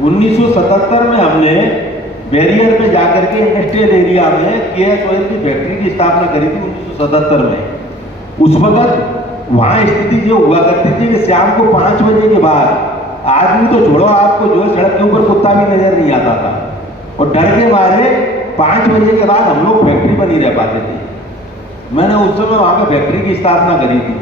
1977 में हमने बैरियर पे जाकर के इंडस्ट्रियल एरिया में केएस ऑयल की फैक्ट्री की स्थापना करी थी 1977 में। उस वक्त वहां स्थिति जो हुआ करती थी कि शाम को 5 बजे के बाद आदमी तो छोड़ो, आपको जो है सड़क के ऊपर कुत्ता भी नजर नहीं आता था, और डर के मारे 5 बजे के बाद हम लोग फैक्ट्री पर नहीं रह पाते थे। मैंने उस समय वहां पर फैक्ट्री की स्थापना करी थी।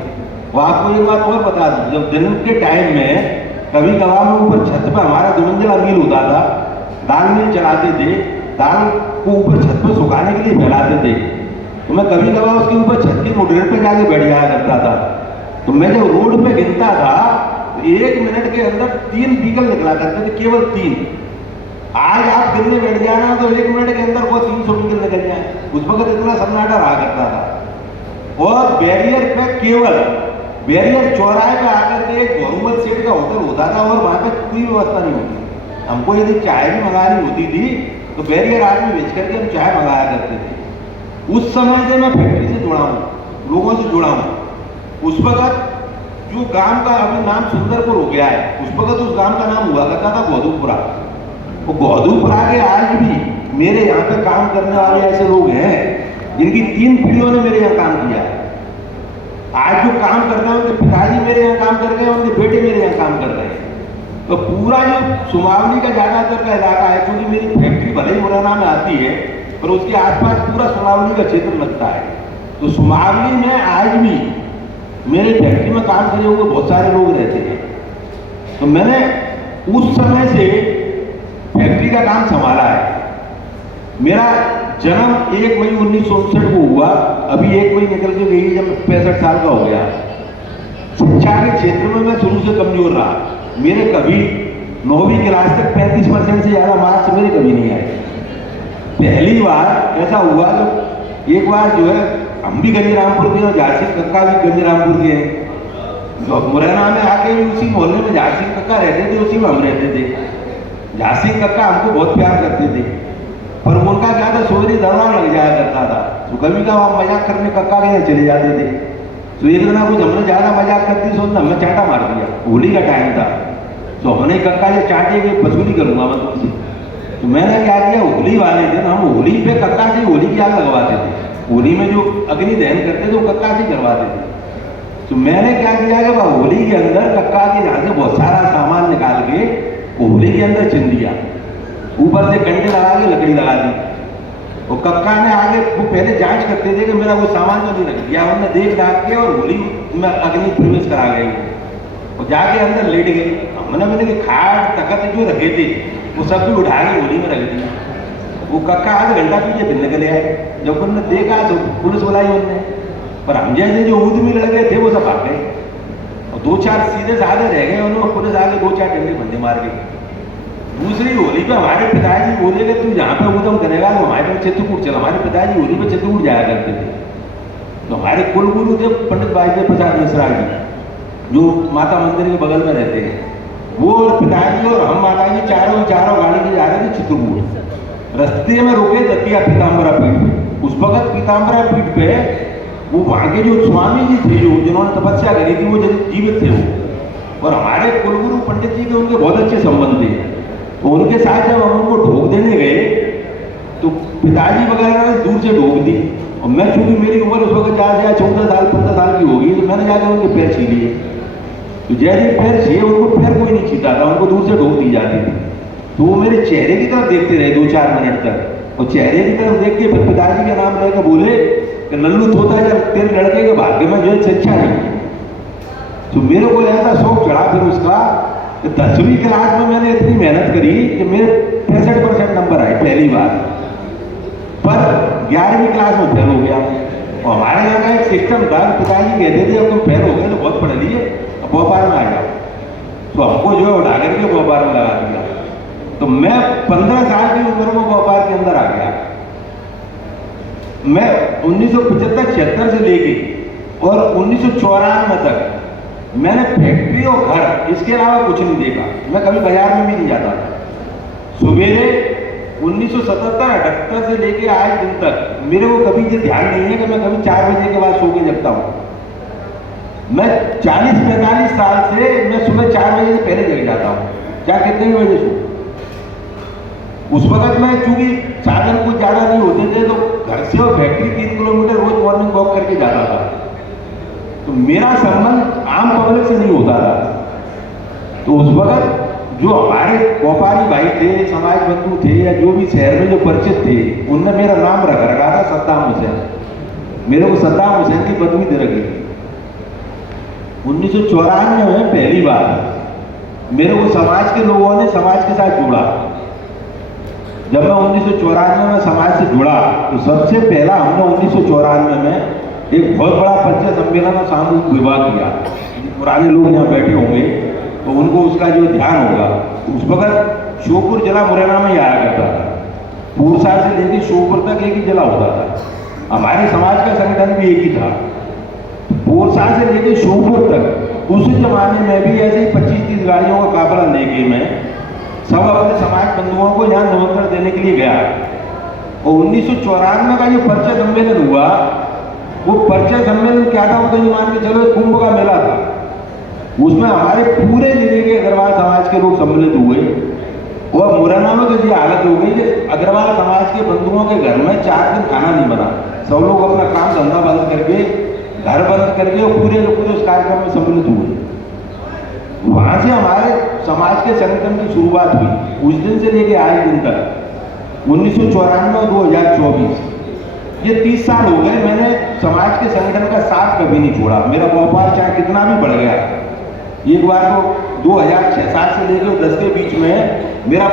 वो आपको एक बात और बता दूं, जब दिन के टाइम में कभी कभार में ऊपर छत पर हमारा 2 मंजिला मिल होता था, दाल मिल चलाते थे, दाल को ऊपर छत पर सुखाने के लिए फैलाते थे, तो मैं कभी कभार उसके ऊपर छत की मुड्रेर पे जाके बैठ जाया करता था। तो मैं जब रोड पे गिनता था तो 1 मिनट के अंदर 3 व्हीकल निकला करते थे, केवल 3। आज आप गिनने बैठ जाना तो 1 मिनट के अंदर वो 300 व्हीकल निकल जाए। उस वक्त इतना सन्नाटा रहा करता था। और बैरियर पे केवल बैरियर चौराहे पे आकर के एक गौरमल सेठ का होटल होता था और वहां पे कोई व्यवस्था नहीं होती। हमको यदि चाय भी मंगानी होती थी तो बैरियर आदमी बेच करके हम चाय मंगाया करते थे। उस समय से मैं फैक्ट्री से जुड़ा हूँ, लोगों से जुड़ा हूँ। उस वक्त जो गांव का अभी नाम सुंदरपुर हो गया है, उस वक्त उस गांव का नाम हुआ करता था गौदूपुरा। वो गौदूपुरा के आज भी मेरे यहाँ पे काम करने वाले ऐसे लोग हैं जिनकी 3 पीढ़ियों ने मेरे यहाँ काम किया। आज जो काम कर रहे हैं उनके पिताजी मेरे यहाँ काम कर रहे हैं, उनके बेटे मेरे यहाँ काम कर रहे हैं। तो पूरा जो सुमावली का ज्यादातर का इलाका है, क्योंकि मेरी फैक्ट्री भले ही मुरैना में आती है पर उसके आसपास पूरा सुमावली का क्षेत्र लगता है। तो सुमावली में आज भी मेरे फैक्ट्री में काम करे हुए बहुत सारे लोग रहते हैं। तो मैंने उस समय से फैक्ट्री का काम संभाला है। मेरा जन्म 1 मई 1959 को हुआ, अभी 1 मई निकल के गई जब मैं 65 साल का हो गया। शिक्षा के क्षेत्र में मैं शुरू से कमजोर रहा। मेरे कभी 9वीं क्लास तक 35% से ज्यादा मार्क्स मेरे कभी नहीं आए। पहली बार ऐसा हुआ जब एक बार जो है हम भी गंजरामपुर के और झारसिंह कक्का भी गंजरामपुर के हैं, तो मुरैना में आके भी उसी मोहल्ले में झारसिंह कक्का रहते थे, उसी में हम रहते थे। झारसिंह कक्का हमको बहुत प्यार करते थे, पर उनका क्या था, सोरी दरबार लग जाया करता था। तो कभी का हम मजाक करने कक्का के यहाँ चले जाते थे। तो एक दिन कुछ हमने ज्यादा मजाक करती सोचना हमने चांटा मार दिया। होली का टाइम था, तो हमने कक्का से चांटे के वसूली करूंगा मैं तुमसे। तो मैंने क्या किया, होली वाले दिन हम होली पे कक्का से होली की आग लगवाते थे। होली में जो अग्नि दहन करते थे वो कक्का से करवाते थे। तो मैंने क्या किया कि होली के अंदर कक्का के यहाँ से बहुत सारा सामान निकाल के होली के अंदर चिन दिया, ऊपर से कंडे लगा के लकड़ी लगा दी। और कक्का ने आगे वो पहले जांच करते थे कि मेरा वो सामान तो नहीं रख दिया, उन्होंने देख दाख के और होली में अग्नि प्रवेश करा गई और जाके अंदर लेट गई। मैंने खाट तखत जो रखे थे वो सब भी उठा के होली में रख दिया। वो कक्का आधा घंटा पीछे फिर निकले आए। जब उन्होंने देखा तो पुलिस बुलाई उन्होंने, पर हम जैसे जो उद्यमी लड़के थे वो सब भाग गए और 2-4 सीधे साधे रह गए। उन्होंने पुलिस आगे 2-4 डंडे बंदे मार गए। दूसरी होली पे हमारे पिताजी बोले कि तू यहाँ पे उद्यम करेगा तो हमारे पे चित्रकूट चला। हमारे पिताजी होली पे चित्रकूट जाया करते थे। तो हमारे कुलगुरु थे पंडित बाईदेव प्रसाद मिश्रा जी, जो माता मंदिर के बगल में रहते हैं। वो और पिताजी और हम माता जी चारों गाड़ी से जा रहे थे चित्रकूट। रास्ते में रुके दतिया पीताम्बरा पीठ पे। उस वक्त पीताम्बरा पीठ पे वो वहां के जो स्वामी जी थे, जो जिन्होंने तपस्या करी थी, वो जीवित थे वो। और हमारे कुलगुरु पंडित जी के उनके बहुत अच्छे संबंध थे। तो उनके साथ जब हम उनको ढोक देने गए तो पिताजी वगैरह ने दूर से ढोक दी। और मैं चूंकि मेरी उम्र उस वक्त 14 साल 15 साल की होगी, तो मैंने जाकर उनके पैर छीन लिए। तो जैसे पैर छीए उनको पैर कोई नहीं छीता था, उनको दूर से ढोक दी जाती थी। तो वो मेरे चेहरे की तरफ देखते रहे 2-4 मिनट तक। और चेहरे की तरफ देख के फिर पिताजी के नाम लेकर बोले कि नल्लू तोता जब तेरे लड़के के भाग्य में जो है शिक्षा नहीं। तो मेरे को ऐसा शौक चढ़ा फिर उसका कि 10वीं क्लास में मैंने इतनी मेहनत करी कि मेरे 65% नंबर आए पहली बार, पर 11वीं क्लास में फेल हो गया। और हमारे यहाँ का एक सिस्टम था, पिताजी कहते थे अब तुम फेल हो गए तो बहुत पढ़ लिए, अब भोपाल में आ जाओ। तो हमको जो है उठा करके भोपाल में लगा दिया। तो मैं 15 साल की उम्र में भोपाल के अंदर आ गया। मैं 1975-76 से लेके और 1994 तक मैंने फैक्ट्री और घर, इसके अलावा कुछ नहीं देखा। मैं कभी बाजार में भी नहीं जाता था। सवेरे 1977-78 से लेके आज दिन तक मेरे को कभी ये ध्यान नहीं है कि मैं कभी 4 बजे के बाद सो के जगता हूँ। मैं 40-45 साल से मैं सुबह 4 बजे से पहले जग जाता हूँ, क्या कितने बजे सो। उस वक्त में चूंकि साधन कुछ ज्यादा नहीं होते थे, तो घर से और फैक्ट्री 3 किलोमीटर रोज मॉर्निंग वॉक करके जाता था। तो मेरा संबंध आम पब्लिक से नहीं होता था। तो उस वक्त जो हमारे व्यापारी भाई थे, समाज बंधु थे, या जो भी शहर में जो परिचित थे, उनने मेरा नाम रखा था सद्दाम हुसैन। मेरे को सद्दाम हुसैन की पदवी दे रखी। 1994 में पहली बार मेरे को समाज के लोगों ने समाज के साथ जोड़ा। जब मैं 1994 में समाज से जुड़ा, तो सबसे पहला हमने 1994 में एक बहुत बड़ा पंचायत सम्मेलन और सामूहिक विवाह किया। पुराने लोग यहाँ बैठे होंगे तो उनको उसका जो ध्यान होगा, उस वक्त श्योपुर जिला मुरैना में ही आया करता था। पूर्सा से लेकर श्योपुर तक एक ही जिला होता था। हमारे समाज का संगठन भी एक ही था। पूर्सा से लेकर श्योपुर तक उस जमाने में भी ऐसे ही 25-30 गाड़ियों का काफिला लेके मैं सब अपने समाज बंधुओं को यहाँ निमंत्रण देने के लिए गया। और 1994 का जो परिचय सम्मेलन हुआ, वो परिचय सम्मेलन क्या था, वो तो ये मान के चलो कुंभ का मेला था। उसमें हमारे पूरे जिले के अग्रवाल समाज के लोग सम्मिलित हुए। और मुरैना में तो ये हालत हो गई कि अग्रवाल समाज के बंधुओं के घर में 4 दिन खाना नहीं बना। सब लोग अपना काम धंधा बंद करके, घर बंद करके, और पूरे उस कार्यक्रम में सम्मिलित हुए। वहां से हमारे समाज के संगठन की शुरुआत हुई। उस दिन से लेके आज दिन तक 1994 और 2024 ये 30 साल हो गए। मैंने समाज के संगठन का साथ कभी नहीं छोड़ा। मेरा व्यापार चाहे कितना भी बढ़ गया, एक बार तो 2006-7 से लेकर 10 के बीच में मेरा